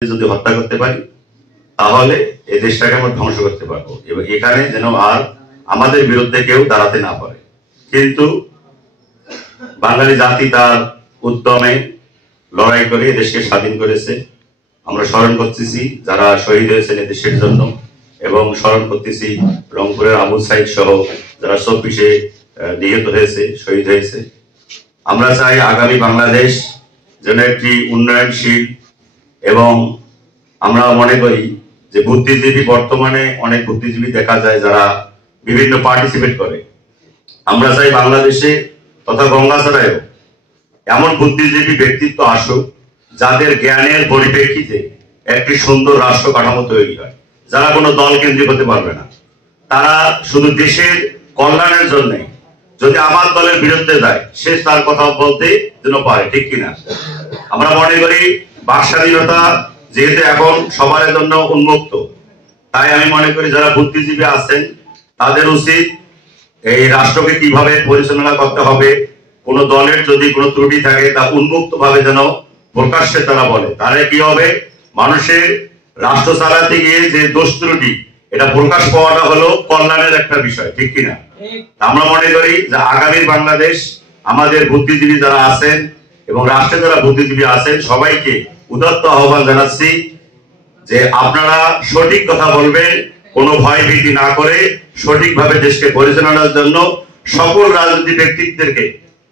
যদি হত্যা করতে পারি তাহলে এই দেশটাকে আমরা ধ্বংস করতে পারবো এবং এখানে যেন আর আমাদের বিরুদ্ধে কেউ দাঁড়াতে না পারে। কিন্তু বাঙালি জাতি তার উদ্যমে লড়াই করে দেশকে স্বাধীন করেছে। আমরা স্মরণ করতেছি যারা শহীদ হয়েছেন দেশের জন্য এবং স্মরণ করতেছি রংপুরের আবু সাইদ সহ যারা 24-এ নিহত হয়েছে, শহীদ হয়েছে। আমরা চাই আগামী বাংলাদেশ যেন একটি উন্নয়নশীল এবং আমরা মনে করি যে বুদ্ধিজীবী বর্তমানে অনেক বুদ্ধিজীবী দেখা যায় যারা বিভিন্ন পার্টিসিপেট করে। আমরা চাই বাংলাদেশে তথা গঙ্গাছড়ায়ও এমন বুদ্ধিজীবী ব্যক্তিত্ব আসুক যাদের জ্ঞানের পরিপ্রেক্ষিতে একটি সুন্দর রাষ্ট্র কাঠামো তৈরি হয়, যারা কোনো দল কেন্দ্রিক হতে পারবে না। তারা শুধু দেশের কল্যাণের জন্য যদি আমার দলের বিরুদ্ধে যায় সে তার কথা বলতে যেন পারে, ঠিক কিনা? আমরা মনে করি বাক স্বাধীনতা যেহেতু এখন সবার জন্য উন্মুক্ত, তাই আমি মনে করি যারা বুদ্ধিজীবী আছেন তাদের উচিত এই রাষ্ট্রকে কিভাবে পরিচালনা করতে হবে, কোন দলের যদি কোনো ত্রুটি থাকে তা উন্মুক্ত ভাবে যেন প্রকাশ্যে তারা বলে। তাহলে কি হবে, মানুষের রাষ্ট্র চালাতে গিয়ে যে দোষ ত্রুটি এটা প্রকাশ পাওয়াটা হলো কল্যাণের একটা বিষয়, ঠিক কিনা? আমরা মনে করি যে আগামী বাংলাদেশ আমাদের বুদ্ধিজীবী যারা আছেন এবং রাষ্ট্রে যারা বুদ্ধিজীবী আছেন সবাইকে উদাত্ত আহ্বান জানাচ্ছি যে আপনারা সঠিক কথা বলবেন, কোনো ভয় ভীতি না করে সঠিকভাবে দেশকে পরিচালনার জন্য সকল রাজনৈতিক ব্যক্তিত্বদেরকে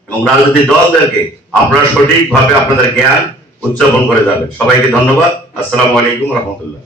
এবং রাজনৈতিক দলদেরকে আপনারা সঠিকভাবে আপনাদের জ্ঞান উদযাপন করে যাবেন। সবাইকে ধন্যবাদ। আসসালামু আলাইকুম রহমতুল্লাহ।